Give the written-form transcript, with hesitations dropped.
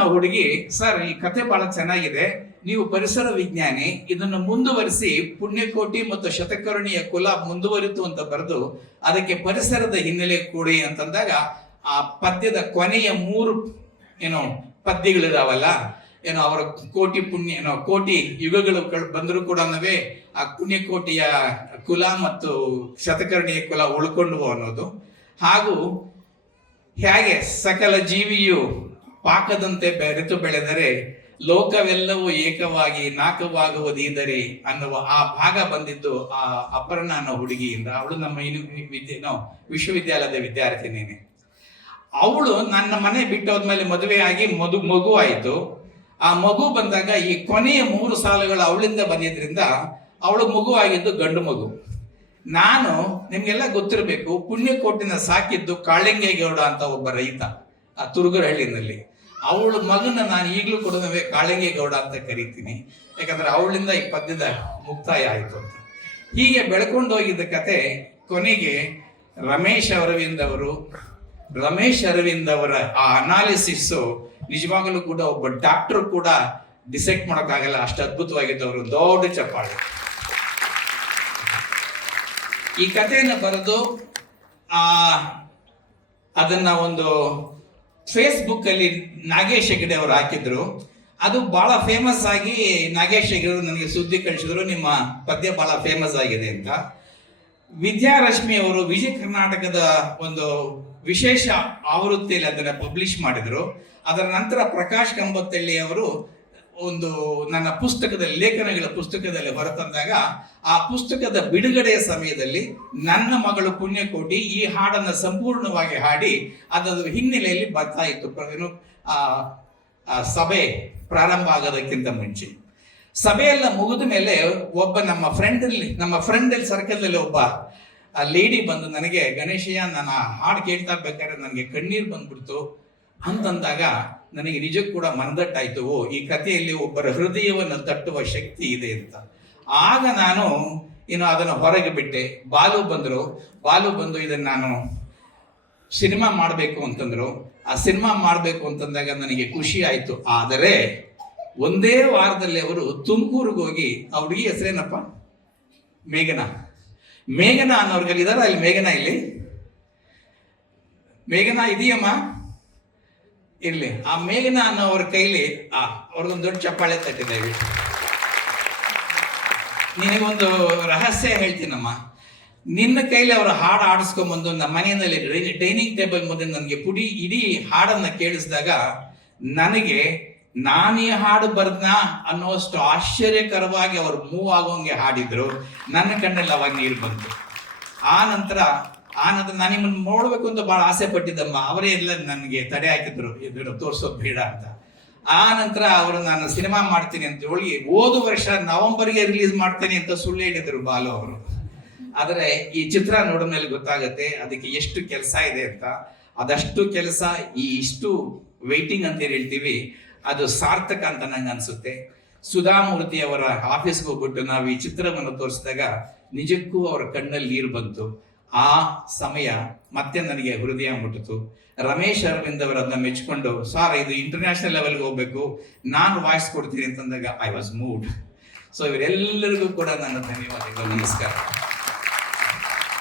ಅನ್ನೋ ಹುಡುಗಿ, ಸರ್ ಈ ಕತೆ ಬಹಳ ಚೆನ್ನಾಗಿದೆ, ನೀವು ಪರಿಸರ ವಿಜ್ಞಾನಿ, ಇದನ್ನು ಮುಂದುವರಿಸಿ ಪುಣ್ಯಕೋಟಿ ಮತ್ತು ಶತಕರ್ಣಿಯ ಕುಲ ಮುಂದುವರಿತು ಅಂತ ಬರೆದು ಅದಕ್ಕೆ ಪರಿಸರದ ಹಿನ್ನೆಲೆ ಕೊಡಿ ಅಂತಂದಾಗ ಆ ಪದ್ಯದ ಕೊನೆಯ 3 ಪದ್ಯಗಳಿದಾವಲ್ಲ, ಅವರ ಕೋಟಿ ಪುಣ್ಯ ಕೋಟಿ ಯುಗಗಳು ಬಂದರೂ ಕೂಡ ಆ ಪುಣ್ಯಕೋಟಿಯ ಕುಲ ಮತ್ತು ಶತಕರ್ಣಿಯ ಕುಲ ಉಳ್ಕೊಂಡು ಅನ್ನೋದು, ಹಾಗೂ ಹೇಗೆ ಸಕಲ ಜೀವಿಯು ಪಾಕದಂತೆ ಬೆರೆತು ಬೆಳೆದರೆ ಲೋಕವೆಲ್ಲವೂ ಏಕವಾಗಿ ನಾಕವಾಗುವುದೀದರೆ ಅನ್ನುವ ಆ ಭಾಗ ಬಂದಿದ್ದು ಆ ಅಪರ್ಣ ಅನ್ನೋ ಹುಡುಗಿಯಿಂದ. ಅವಳು ನಮ್ಮ ವಿಶ್ವವಿದ್ಯಾಲಯದ ವಿದ್ಯಾರ್ಥಿನೇನೆ. ಅವಳು ನನ್ನ ಮನೆ ಬಿಟ್ಟೋದ್ಮೇಲೆ ಮದುವೆ ಆಗಿ ಮಗು ಆಯಿತು. ಆ ಮಗು ಬಂದಾಗ ಈ ಕೊನೆಯ 3 ಸಾಲುಗಳು ಅವಳಿಂದ ಬಂದಿದ್ರಿಂದ ಅವಳು ಮಗು ಆಗಿದ್ದು ಗಂಡು ಮಗು. ನಾನು ನಿಮ್ಗೆಲ್ಲ ಗೊತ್ತಿರಬೇಕು, ಪುಣ್ಯಕೋಟಿನ ಸಾಕಿದ್ದು ಕಾಳಿಂಗೇಗೌಡ ಅಂತ ಒಬ್ಬ ರೈತ ಆ ತುರುಗರಹಳ್ಳಿನಲ್ಲಿ. ಅವಳ ಮಗನ ನಾನು ಈಗಲೂ ಕೂಡ ಕಾಳಿಂಗೇಗೌಡ ಅಂತ ಕರಿತೀನಿ, ಯಾಕಂದ್ರೆ ಅವಳಿಂದ ಈ ಪದ್ಯದ ಮುಕ್ತಾಯ ಆಯಿತು ಅಂತ. ಹೀಗೆ ಬೆಳ್ಕೊಂಡು ಹೋಗಿದ್ದ ಕತೆ ಕೊನೆಗೆ ರಮೇಶ್ ಅರವಿಂದ್ ಅವರ ಆ ಅನಾಲಿಸಿಸ್ ನಿಜವಾಗಲೂ ಕೂಡ ಒಬ್ಬ ಡಾಕ್ಟರ್ ಕೂಡ ಡಿಸೈಡ್ ಮಾಡೋಕ್ಕಾಗಲ್ಲ, ಅಷ್ಟು ಅದ್ಭುತವಾಗಿದ್ದವರು. ದೊಡ್ಡ ಚಪ್ಪಾಳೆ. ಈ ಕಥೆಯನ್ನು ಬರೆದು ಅದನ್ನ ಒಂದು ಫೇಸ್ಬುಕ್ ಅಲ್ಲಿ ನಾಗೇಶ್ ಹೆಗಡೆ ಅವರು ಹಾಕಿದ್ರು. ಅದು ಬಹಳ ಫೇಮಸ್ ಆಗಿ ನಾಗೇಶ್ ಹೆಗಡೆ ನನಗೆ ಸುದ್ದಿ ಕಳಿಸಿದ್ರು, ನಿಮ್ಮ ಪದ್ಯ ಬಹಳ ಫೇಮಸ್ ಆಗಿದೆ ಅಂತ. ವಿದ್ಯಾರಶ್ಮಿ ಅವರು ವಿಜಯ ಕರ್ನಾಟಕದ ಒಂದು ವಿಶೇಷ ಆವೃತ್ತಿಯಲ್ಲಿ ಅದನ್ನ ಪಬ್ಲಿಷ್ ಮಾಡಿದ್ರು. ಅದರ ನಂತರ ಪ್ರಕಾಶ್ ಕಂಬತ್ತಳ್ಳಿ ಅವರು ಒಂದು ನನ್ನ ಪುಸ್ತಕದಲ್ಲಿ, ಲೇಖನಗಳ ಪುಸ್ತಕದಲ್ಲಿ ಹೊರತಂದಾಗ, ಆ ಪುಸ್ತಕದ ಬಿಡುಗಡೆಯ ಸಮಯದಲ್ಲಿ ನನ್ನ ಮಗಳು ಪುಣ್ಯಕೋಟಿ ಈ ಹಾಡನ್ನು ಸಂಪೂರ್ಣವಾಗಿ ಹಾಡಿ ಅದರ ಹಿನ್ನೆಲೆಯಲ್ಲಿ ಬರ್ತಾ ಇತ್ತು. ಸಭೆ ಪ್ರಾರಂಭ ಆಗೋದಕ್ಕಿಂತ ಮುಂಚೆ ಸಭೆಯೆಲ್ಲ ಮುಗಿದ ಮೇಲೆ ಒಬ್ಬ ನಮ್ಮ ಫ್ರೆಂಡ್ ಸರ್ಕಲ್ ಅಲ್ಲಿ ಒಬ್ಬ ಲೇಡಿ ಬಂದು ನನಗೆ, ಗಣೇಶಯ್ಯ ನಾನು ಹಾಡು ಕೇಳ್ತಾ ಬೇಕಾದ್ರೆ ನನಗೆ ಕಣ್ಣೀರು ಬಂದ್ಬಿಡ್ತು ಅಂತಂದಾಗ ನನಗೆ ನಿಜಕ್ಕೂ ಕೂಡ ಮನದಟ್ಟಾಯ್ತು. ಈ ಕಥೆಯಲ್ಲಿ ಒಬ್ಬರ ಹೃದಯವನ್ನು ತಟ್ಟುವ ಶಕ್ತಿ ಇದೆ ಅಂತ. ಆಗ ನಾನು ಅದನ್ನು ಹೊರಗೆ ಬಿಟ್ಟೆ. ಬಾಲು ಬಂದು ಇದನ್ನು ನಾನು ಸಿನಿಮಾ ಮಾಡಬೇಕು ಅಂತಂದ್ರು. ಆ ಸಿನಿಮಾ ಮಾಡಬೇಕು ಅಂತಂದಾಗ ನನಗೆ ಖುಷಿ ಆಯ್ತು. ಆದರೆ ಒಂದೇ ವಾರದಲ್ಲಿ ಅವರು ತುಮಕೂರಿಗೆ ಹೋಗಿ, ಆ ಹುಡುಗಿ ಹೆಸರೇನಪ್ಪ, ಮೇಘನಾ ಅನ್ನೋರ್ಗಲ್ಲಿ ಇದಾರ ಅಲ್ಲಿ? ಮೇಘನಾ ಇದೆಯಮ್ಮ? ಇರ್ಲಿ. ಆ ಮೇಘನಾ ಅನ್ನೋವ್ರ ಕೈಲಿ ಅವ್ರಿಗೊಂದು ದೊಡ್ಡ ಚಪ್ಪಾಳೆ ತಟ್ಟಿದ್ದೇವೆ. ನಿನಗೊಂದು ರಹಸ್ಯ ಹೇಳ್ತೀನಮ್ಮ, ನಿನ್ನ ಕೈಲಿ ಅವರು ಹಾಡು ಆಡಿಸ್ಕೊಂಡ್ಬಂದು ನಮ್ಮ ಮನೆಯಲ್ಲಿ ಡೈನಿಂಗ್ ಟೇಬಲ್ ಮುಂದೆ ನನಗೆ ಇಡೀ ಹಾಡನ್ನ ಕೇಳಿಸಿದಾಗ ನನಗೆ ನಾನೀ ಹಾಡು ಬರ್ದ್ನಾ ಅನ್ನೋಷ್ಟು ಆಶ್ಚರ್ಯಕರವಾಗಿ ಅವರು ಮೂವ್ ಆಗೋಂಗೆ ಹಾಡಿದ್ರು. ನನ್ನ ಕಣ್ಣಲ್ಲಿ ಅವಾಗ ನೀರು ಬಂತು. ಆ ನಂತರ ನಾನು ನಿಮ್ಮನ್ನು ನೋಡ್ಬೇಕು ಅಂತ ಬಹಳ ಆಸೆ ಪಟ್ಟಿದ್ದಮ್ಮ. ಅವರೇ ಎಲ್ಲ ನನಗೆ ತಡೆ ಹಾಕಿದ್ರು, ಇದನ್ನು ತೋರ್ಸೋದು ಬೇಡ ಅಂತ. ಆ ನಂತರ ಅವರು ನಾನು ಸಿನಿಮಾ ಮಾಡ್ತೀನಿ ಅಂತ ಹೇಳಿ ಹೋದ ವರ್ಷ ನವೆಂಬರ್ಗೆ ರಿಲೀಸ್ ಮಾಡ್ತೇನೆ ಅಂತ ಸುಳ್ಳು ಹೇಳಿದ್ರು ಬಾಲು ಅವರು. ಆದರೆ ಈ ಚಿತ್ರ ನೋಡಿದ ಮೇಲೆ ಗೊತ್ತಾಗತ್ತೆ ಅದಕ್ಕೆ ಎಷ್ಟು ಕೆಲಸ ಇದೆ ಅಂತ. ಅದಷ್ಟು ಕೆಲಸ, ಇಷ್ಟು ವೇಟಿಂಗ್ ಅಂತ ಹೇಳ್ತೀವಿ, ಅದು ಸಾರ್ಥಕ ಅಂತ ನಂಗೆ ಅನ್ಸುತ್ತೆ. ಸುಧಾಮೂರ್ತಿ ಅವರ ಆಫೀಸ್ಗೆ ಹೋಗ್ಬಿಟ್ಟು ನಾವು ಈ ಚಿತ್ರವನ್ನು ತೋರಿಸಿದಾಗ ನಿಜಕ್ಕೂ ಅವರ ಕಣ್ಣಲ್ಲಿ ನೀರು ಬಂತು. ಆ ಸಮಯ ಮತ್ತೆ ನನಗೆ ಹೃದಯ ಮುಟ್ಟಿತು. ರಮೇಶ್ ಅರವಿಂದ್ ಅವರನ್ನ ಮೆಚ್ಕೊಂಡು, ಸಾರ್ ಇದು ಇಂಟರ್ನ್ಯಾಷನಲ್ ಲೆವೆಲ್ಗೆ ಹೋಗ್ಬೇಕು, ನಾನು ವಾಯ್ಸ್ ಕೊಡ್ತೀನಿ ಅಂತಂದಾಗ ಐ ವಾಸ್ ಮೂವ್ಡ್. ಸೊ ಇವರೆಲ್ಲರಿಗೂ ಕೂಡ ನನ್ನ ಧನ್ಯವಾದಗಳು. ನಮಸ್ಕಾರ.